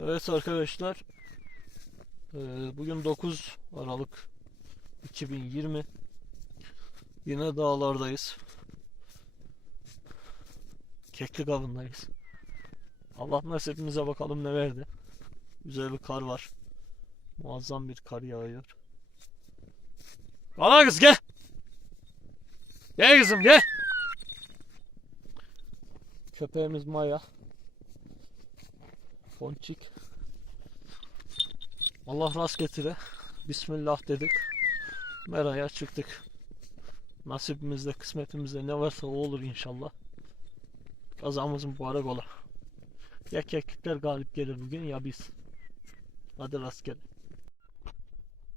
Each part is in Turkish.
Evet arkadaşlar. eee, Bugün 9 Aralık 2020. Yine dağlardayız. Keklik avındayız. Allah nasibimize bakalım ne verdi. Güzel bir kar var. Muazzam bir kar yağıyor. Ana kız gel. Gel kızım gel. Köpeğimiz Maya. Ponçik. Allah rast getire. Bismillah dedik. Meraya çıktık. Nasibimizde, kısmetimizde ne varsa o olur inşallah. Kazamız mübarek ola. Ya keklikler galip gelir bugün ya biz. Hadi rastgele.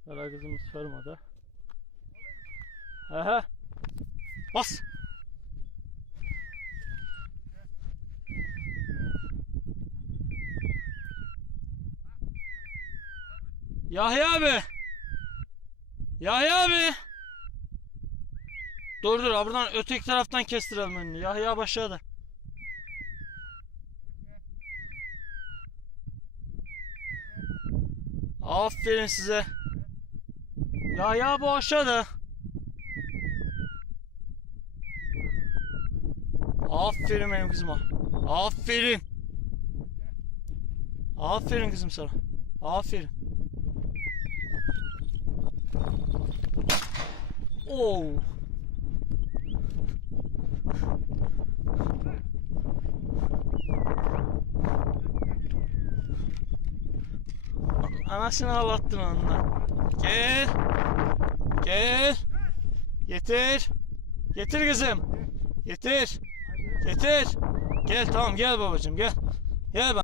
Kara kızımız fermada. He he. Bas. Yahya abi. Yahya abi. Dur dur buradan öteki taraftan kestirelim önünü. Yahya aşağıda. Aferin size. Yahya abi aşağıda. Aferin benim kızıma. Aferin. Aferin kızım sana. Aferin. Oo. Anasını ağlattın onunla. Gel. Gel. Getir. Getir kızım. Getir. Getir. Gel tamam gel babacığım gel. Gel bak.